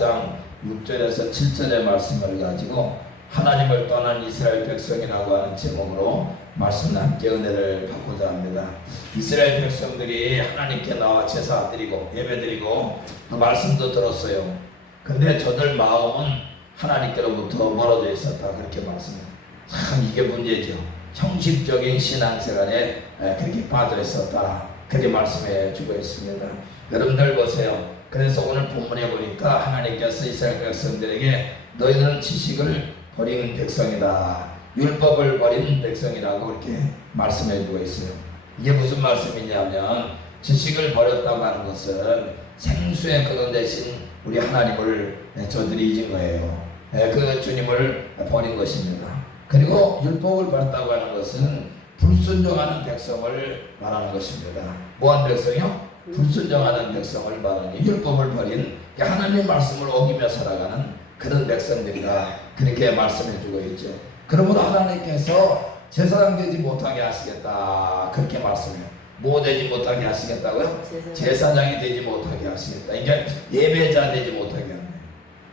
4장 6절에서 7절의 말씀을 가지고 하나님을 떠난 이스라엘 백성이라고 하는 제목으로 말씀을 함께 은혜를 받고자 합니다. 이스라엘 백성들이 하나님께 나와 제사 드리고 예배 드리고 또 말씀도 들었어요. 근데 저들 마음은 하나님께로부터 멀어져 있었다, 그렇게 말씀해요. 참 이게 문제죠. 형식적인 신앙생활에 그렇게 빠져 있었다, 그렇게 말씀해 주고 있습니다. 여러분들 보세요. 그래서 오늘 본문에 보니까 하나님께서 이스라엘 백성들에게 너희들은 지식을 버린 백성이다, 율법을 버린 백성이라고 이렇게 말씀해 주고 있어요. 이게 무슨 말씀이냐면 지식을 버렸다고 하는 것은 생수의 근원 대신 우리 하나님을 저들이 잊은 거예요. 그 주님을 버린 것입니다. 그리고 율법을 버렸다고 하는 것은 불순종하는 백성을 말하는 것입니다. 뭐한 백성이요? 불순종하는 백성을 말하니 율법을 버린 하나님 말씀을 어기며 살아가는 그런 백성들이다, 그렇게 말씀해 주고 있죠. 그러므로 하나님께서 제사장 되지 못하게 하시겠다, 그렇게 말씀해요. 뭐 되지 못하게 하시겠다고요? 제사장이 되지 못하게 하시겠다. 이게 예배자 되지 못하게 하는 거예요.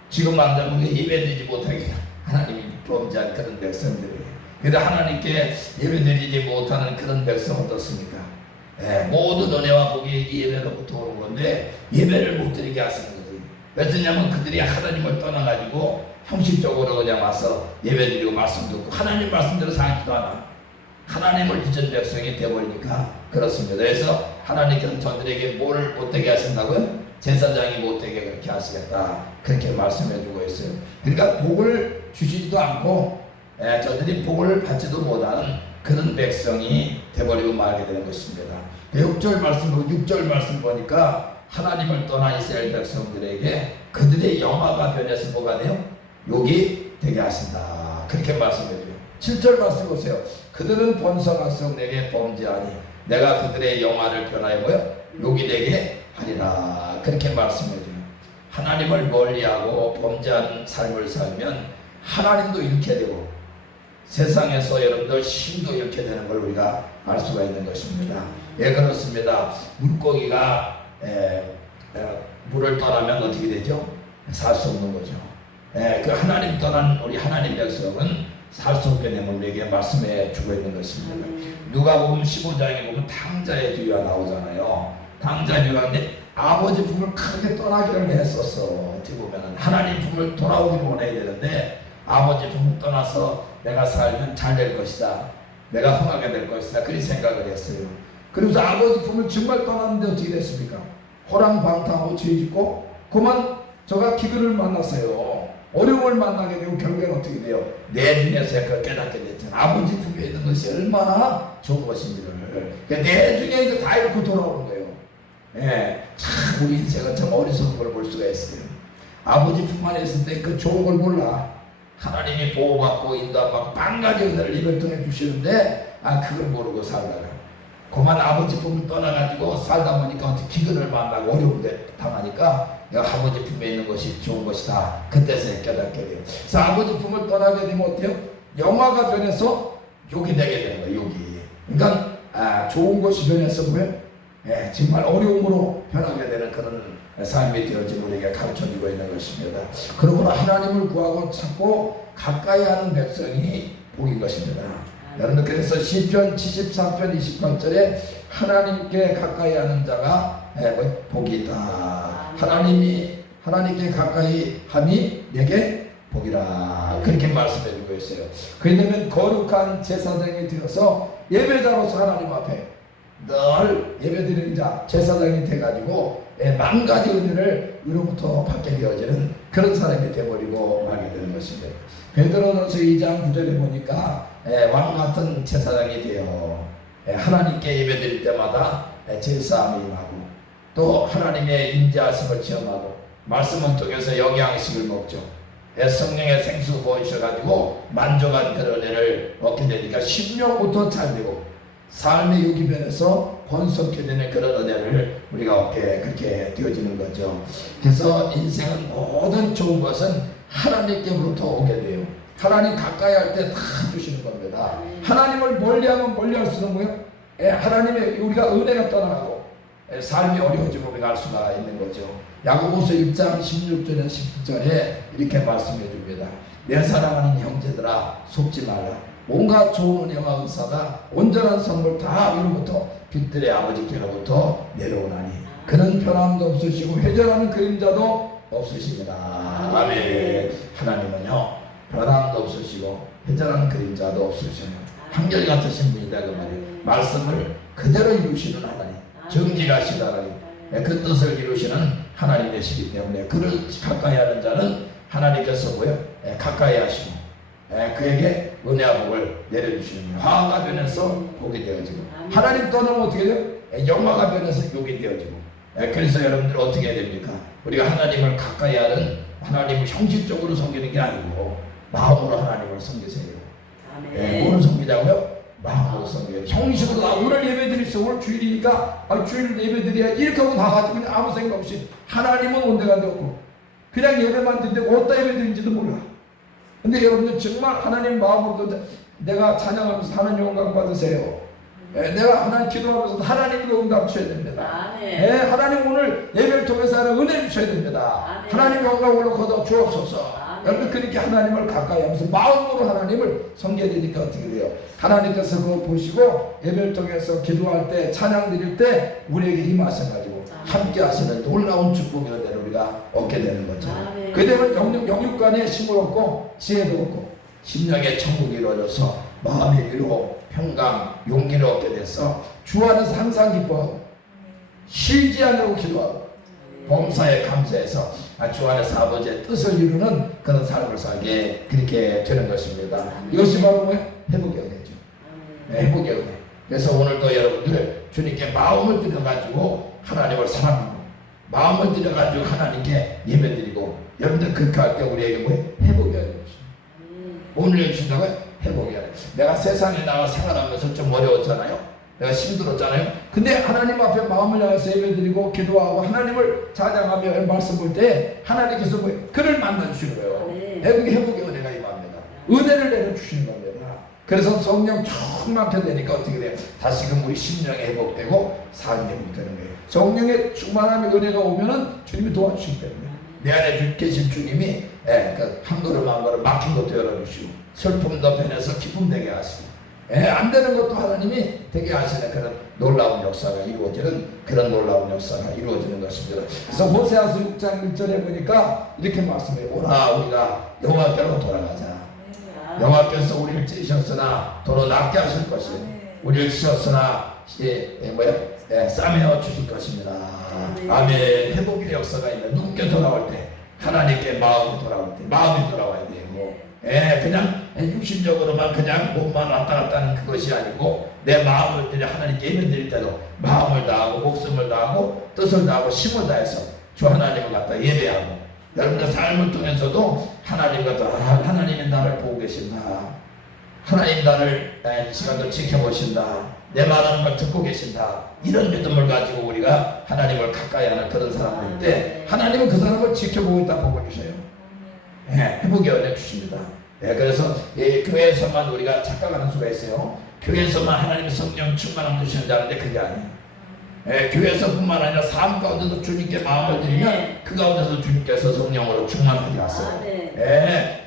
지금 말하자면 예배되지 못하게 하나님이 범죄한 그런 백성들이에요. 그런데 하나님께 예배드리지 못하는 그런 백성 어떻습니까? 모든 은혜와 복이 예배로부터 오는 건데 예배를 못 드리게 하시는 거예요. 왜냐하면 그들이 하나님을 떠나가지고 형식적으로 그냥 와서 예배드리고 말씀 듣고 하나님 말씀대로 살지도 않아. 하나님을 잊은 백성이 되어버리니까 그렇습니다. 그래서 하나님께서 저들에게 뭘 못되게 하신다고요? 제사장이 못되게 그렇게 하시겠다, 그렇게 말씀해주고 있어요. 그러니까 복을 주시지도 않고 저들이 복을 받지도 못하는 그런 백성이 되어버리고 말게 되는 것입니다. 6절 말씀 보고 6절 말씀 보니까 하나님을 떠난 이스라엘 백성들에게 그들의 영화가 변해서 뭐가 돼요? 욕이 되게 하신다, 그렇게 말씀해줘요. 7절 말씀 보세요. 그들은 번성할수록 내게 범죄하니 내가 그들의 영화를 변하여 뭐요? 욕이 되게 하리라, 그렇게 말씀해줘요. 하나님을 멀리하고 범죄한 삶을 살면 하나님도 잃게 되고 세상에서 여러분들 힘도 잃게 되는 걸 우리가 알 수가 있는 것입니다. 예, 그렇습니다. 물고기가 물을 떠나면 어떻게 되죠? 살 수 없는 거죠. 그 하나님 떠난 우리 하나님 백성은 살 수 없게 되면 우리에게 말씀해 주고 있는 것입니다. 누가복음 15장에 보면 탕자의 뒤가 나오잖아요. 탕자의 뒤가인데 아버지 품을 크게 떠나기를 했었어. 어떻게 보면 하나님 품을 돌아오기를 원해야 되는데 아버지 품을 떠나서 내가 살면 잘 될 것이다, 내가 흥하게 될 것이다, 그런 생각을 했어요. 그래서 아버지 품을 정말 떠났는데 어떻게 됐습니까? 호랑방탕하고 죄짓고 그만 저가 기근을 만났어요. 어려움을 만나게 되고 결국에는 어떻게 돼요? 내 중에서 그걸 깨닫게 됐잖아. 아버지 품에 있는 것이 얼마나 좋은 것인지를. 내 중에 이거 다 잃고 돌아오는 거예요. 참 우리 인생은 참 어리석은 걸 볼 수가 있어요. 아버지 품 안에 있을 때 그 좋은 걸 몰라. 하나님이 보호받고 인도받고 반가지 은혜를 이별통해 주시는데 그걸 모르고 살다가 그만 아버지 품을 떠나가지고 살다 보니까 어떻게 기근을 만나고 어려움을 당하니까 내가 아버지 품에 있는 것이 좋은 것이다, 그때서 깨닫게 돼요. 그래서 아버지 품을 떠나게 되면 어때요? 영화가 변해서 욕이 되게 되는 거예요. 욕이. 그러니까 좋은 것이 변해서 뭐예요? 정말 어려움으로 변하게 되는 그런 삶이 되어진 우리에게 가르쳐주고 있는 것입니다. 그러므로 하나님을 구하고 찾고 가까이 하는 백성이 복인 것입니다. 여러분, 그래서 시편 73편 28절에 하나님께 가까이 하는 자가 복이 있다. 하나님께 가까이 함이 내게 복이라, 그렇게 말씀해주고 있어요. 그러면 거룩한 제사장이 되어서 예배자로서 하나님 앞에 늘 예배드리는 자, 제사장이 돼가지고 만가지 은혜를 위로부터 받게 되어지는 그런 사람이 되어버리고 말게 되는 것입니다. 베드로전서 2장 9절에 보니까 왕같은 제사장이 되어 하나님께 예배드릴 때마다 제사함이 임하고 또 하나님의 임재하심을 체험하고 말씀을 통해서 영양식을 먹죠. 성령의 생수 보이셔가지고 만족한 그런 은혜를 얻게 되니까 심령부터 잘 되고 삶의 유기변에서 번성케 되는 그런 은혜를 우리가 얻게 그렇게 되어지는 거죠. 그래서 인생은 모든 좋은 것은 하나님께로부터 오게 돼요. 하나님 가까이 할 때 다 주시는 겁니다. 하나님을 멀리하면 멀리할수록 뭐예요? 하나님의 우리가 은혜가 떠나가고 삶이 어려워짐을 우리가 알 수가 있는 거죠. 야고보서 1장 16절에서 17절에 이렇게 말씀해 줍니다. 내 사랑하는 형제들아 속지 말라. 온갖 좋은 은혜와 은사가 온전한 선물 다 위로부터 빛들의 아버지께로부터 내려오나니 그는 변함도 없으시고 회전하는 그림자도 없으십니다. 아멘. 하나님은요 변함도 없으시고 회전하는 그림자도 없으셔요. 한결같으신 분이다 그 말이에요. 말씀을 그대로 이루시는 하나님, 정직하신 하나님, 그 뜻을 이루시는 하나님이시기 때문에 그를 가까이 하는 자는 하나님께서 뭐요? 가까이 하시고 그에게 은혜와 복을 내려주시는 화가 변해서 복이 되어지고 하나님 떠나면 어떻게 돼요? 영화가 변해서 욕이 되어지고 그래서 여러분들 어떻게 해야 됩니까? 우리가 하나님을 가까이 하는 하나님을 형식적으로 섬기는 게 아니고 마음으로 하나님을 섬기세요. 뭐를 섬기자고요? 마음으로 섬겨요. 형식으로 오늘 예배 드리세요. 오늘 주일이니까 주일 예배 드려야지 이렇게 하고 나가지고 그냥 아무 생각 없이 하나님은 온데간데 없고 그냥 예배만 드리는데 어디다 예배 드린지도 몰라. 근데 여러분들 정말 하나님 마음으로 내가 찬양하면서 하나님 영광 받으세요. 내가 하나님 기도하면서 하나님도 응답 주셔야 됩니다. 하나님 오늘 예배를 통해서 하는 은혜 주셔야 됩니다. 하나님 영광을 거둬 주옵소서. 여러분 그렇게 하나님을 가까이 하면서 마음으로 하나님을 섬겨야 되니까 어떻게 돼요? 하나님께서 그거 보시고 예배를 통해서 기도할 때 찬양 드릴 때 우리에게 임하셔가지고 함께 하시는 놀라운 축복의 은혜를 우리가 얻게 되는 거죠. 그대로 영육간에 힘을 얻고 지혜도 얻고 심령의 천국이 이루어져서 마음의 위로 평강 용기를 얻게 돼서 주 안에서 항상 기뻐하고 쉬지 않고 기도하고 범사에 감사해서 주 안에서 아버지의 뜻을 이루는 그런 삶을 살게 그렇게 되는 것입니다. 이것이 바로 뭐예요? 회복의 은혜죠. 회복의 은혜. 그래서 오늘도 여러분들 주님께 마음을 들여가지고 하나님을 사랑하고 마음을 들여가지고 하나님께 예배드리고 여러분들 그렇게 할 때 우리에게 뭐예요? 회복의 은혜. 오늘 주신다고요? 회복의 은혜. 내가 세상에 나와 생활하면서 좀 어려웠잖아요. 내가 힘들었잖아요. 근데 하나님 앞에 마음을 향해서 예배드리고 기도하고 하나님을 찬양하며 말씀 볼 때 하나님께서 뭐예요? 그를 만나주시는 거예요. 회복의 은혜가 임합니다. 은혜를 내려주시는 겁니다. 그래서 성령 충만하게 되니까 어떻게 돼요? 다시금 우리 심령이 회복되고 삶이 회복되는 거예요. 성령의 충만함의 은혜가 오면은 주님이 도와주시기 때문에 내 안에 계신 주님이 한 걸음 한 걸음 막힌 것도 열어주시고 슬픔도 변해서 기쁨 되게 하시고 안 되는 것도 하나님이 되게 하시는 그런 놀라운 역사가 이루어지는 그런 놀라운 역사가 이루어지는 것입니다. 그래서 호세아서 6장 1절에 보니까 이렇게 말씀해요. 오라 우리가 여호와께로 돌아가자. 여호와께서 우리를 찢으셨으나 도로 낫게 하실 것이요 우리를 찢었으나 싸매어 주실 것입니다. 아멘. 회복의 역사가 있는 누구께 돌아올 때 하나님께 마음이 돌아올 때 마음이 돌아와야 돼요. 그냥 육신적으로만 그냥 몸만 왔다 갔다 하는 그것이 아니고 내 마음을 그냥 하나님께 예배드릴 때도 마음을 다하고 목숨을 다하고 뜻을 다하고 힘을 다해서 주 하나님을 갖다 예배하고 여러분들 삶을 통해서도 하나님이 나를 보고 계신다. 하나님 나를 이 시간도 지켜보신다. 내 말하는 걸 듣고 계신다. 이런 믿음을 가지고 우리가 하나님을 가까이 하는 그런 사람일 때 하나님은 그 사람을 지켜보고 있다 보고 주셔요. 회복의 은혜 주십니다. 그래서 교회에서만 우리가 착각하는 수가 있어요. 교회에서만 하나님의 성령 충만함 주시는 자인데 그게 아니에요. 교회에서뿐만 아니라 삶 가운데서 주님께 마음을 드리면 그 가운데서 주님께서 성령으로 충만하게 하세요.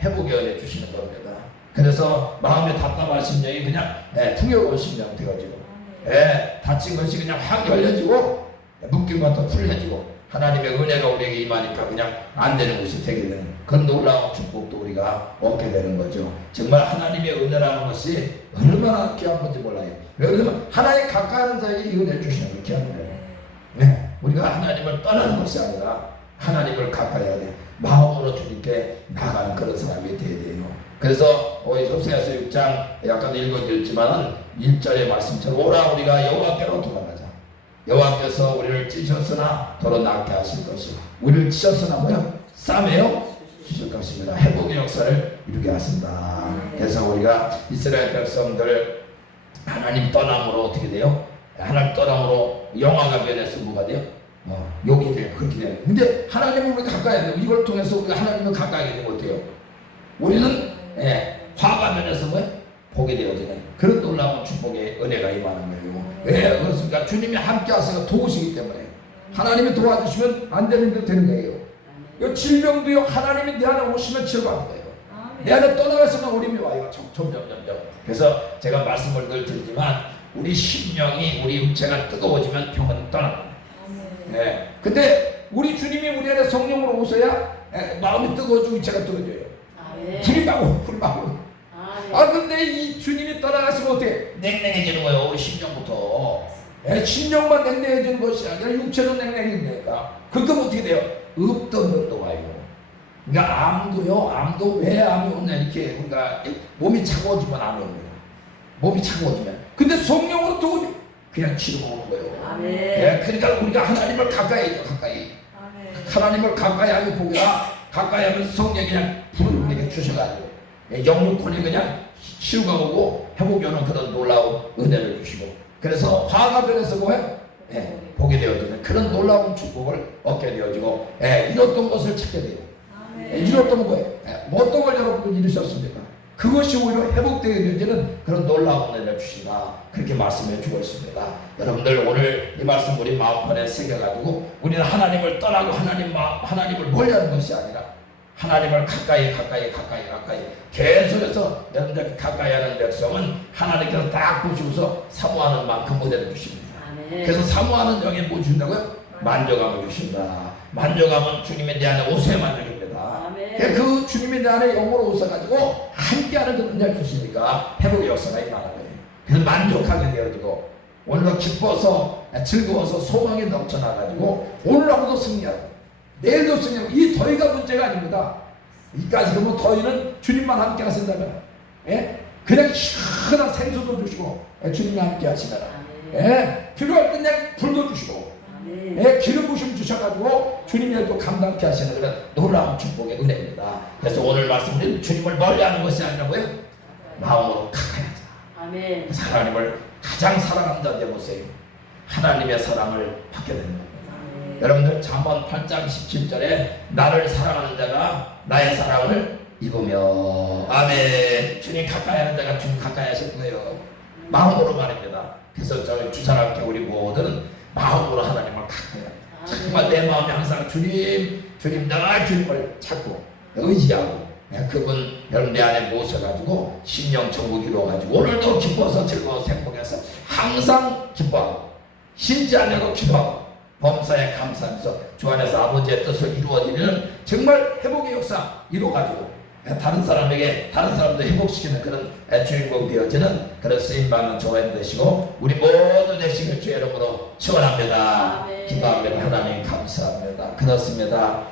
회복의 은혜 주시는 겁니다. 그래서 마음에 답답한 심령이 그냥 풍요로운 심령 되어지고 다친 것이 그냥 확 열려지고 묶인 것도 풀려지고 하나님의 은혜가 우리에게 임하니까 그냥 안 되는 것이 되게 되는 그런 놀라운 축복도 우리가 얻게 되는 거죠. 정말 하나님의 은혜라는 것이 얼마나 귀한 건지 몰라요. 왜냐하면 하나님 가까이 하는 자에게 이 은혜를 주시는 게 귀한 거예요. 우리가 하나님을 떠나는 것이 아니라 하나님을 가까이 해야 돼. 마음으로 주님께 나가는 그런 사람이 되어야 돼요. 그래서 호세아서 6장 약간 읽어드렸지만은 1절의 말씀처럼 오라 우리가 여호와께로 돌아가자. 여호와께서 우리를 찢으셨으나 더러 낫게 하실 것이고 우리를 찢으셨으나 뭐요? 싸매어 주실 것입니다. 회복의 역사를 이루게 하신다. 그래서 우리가 이스라엘 백성들 하나님 떠남으로 어떻게 돼요? 하나님 떠남으로 영화가 변해서 뭐가 돼요? 욕이 돼요. 그렇게 돼요. 근데 하나님은 우리 가까이 해야 돼요. 이걸 통해서 우리가 하나님을 가까이 되면 어때요? 우리는 화가 변해서 뭐예요? 복이 되어지는 그런 놀라운 놀라운 축복의 은혜가 임하는 거예요. 왜 그렇습니까? 주님이 함께 하셔서 도우시기 때문에. 하나님이 도와주시면 안 되는 게 되는 거예요. 이 질병도요, 하나님이 내 안에 오시면 치료받는 거예요. 내 안에 떠나가시면 어림이 와요. 점점. 그래서 제가 말씀을 늘 드리지만 우리 심령이, 우리 육체가 뜨거워지면 병은 떠나요. 네. 근데 우리 주님이 우리 안에 성령으로 오셔야 마음이 뜨거워지고 육체가 뜨거워져요. 불마고. 근데 이 주님이 떠나가시면 어떻게? 냉랭해지는 거예요. 우리 심령부터. 심령만 냉랭해지는 것이 아니라 육체도 냉랭해지니까. 그럼 어떻게 돼요? 없던 것도 와요. 그러니까 암도 왜 암이 오냐, 이렇게 우리가 몸이 차가워지면 암이 옵니다. 몸이 차가워지면. 근데 성령으로 또 그냥 치료가 오는 거예요. 그러니까 우리가 하나님을 가까이 해줘. 하나님을 가까이 하게 보기라. 가까이 하면 성령이 그냥 불을 우리에게 주셔가지고 영육권이 그냥 치유가 오고 회복이 오는 그런 놀라운 은혜를 주시고, 그래서 화가 변해서 뭐예요? 보게 되어지는 그런 놀라운 축복을 얻게 되어지고, 잃었던 것을 찾게 돼요. 잃었던 거예요. 어떤 걸 여러분들 잃으셨습니까? 그것이 오히려 회복되게 되어지는 그런 놀라운 은혜를 주신다. 그렇게 말씀해 주고 있습니다. 여러분들 오늘 이 말씀 우리 마음판에 새겨가지고 우리는 하나님을 떠나고 하나님을 멀리하는 것이 아니라 하나님을 가까이 계속해서 여러분들 가까이 하는 백성은 하나님께서 딱 보시고서 사모하는 만큼 은혜를 주십니다. 그래서 사모하는 영에 뭐 주신다고요? 만족함을 주신다. 만족함은 주님의 내 안에 오세요 만족입니다. 그 주님의 내 안에 영으로 오셔가지고 함께하는 그 은혜를 주시니까 회복의 역사가 임하는 거예요. 그래서 만족하게 되어지고 오늘도 기뻐서 즐거워서 소망이 넘쳐나가지고 오늘하고도 승리하고 내일도 승리하고, 이 더위가 문제가 아닙니다. 이까지 그러면 더위는 주님만 함께 하신다면, 그냥 시원한 생수도 주시고 주님이 함께 하시면, 필요할 때 그냥 불도 주시고, 기름 부심 주셔가지고 주님이 또 감당케 하시는 그런 놀라운 축복의 은혜입니다. 그래서 오늘 말씀드린 주님을 멀리하는 것이 아니라고요, 마음으로 가까이 하자. 그래서 하나님을 가장 사랑하는 자 되보세요. 하나님의 사랑을 받게 되는 겁니다. 여러분들 잠언 8장 17절에 나를 사랑하는 자가 나의 사랑을 입으며, 아멘. 주님 가까이 하는 자가 주님 가까이 하실 거예요. 마음으로 말입니다. 그래서 저희 주사랑교회 우리 모두는 마음으로 하나님을 가까이 합니다. 정말 내 마음이 항상 주님 늘 주님을 찾고 의지하고, 그분 여러분 내 안에 모셔가지고 심령 정복 이루어가지고 오늘도 기뻐서 즐거워서 행복해서 항상 기뻐하고 쉬지 않고 기도하고 범사에 감사하면서 주 안에서 아버지의 뜻을 이루어지는 정말 회복의 역사 이루어가지고 다른 사람도 회복시키는 그런 주인공 되어지는 그런 쓰임받는 조언 되시고 우리 모두 되시길 주의 이름으로 축원합니다. 기도합니다. 하나님 감사합니다. 그렇습니다.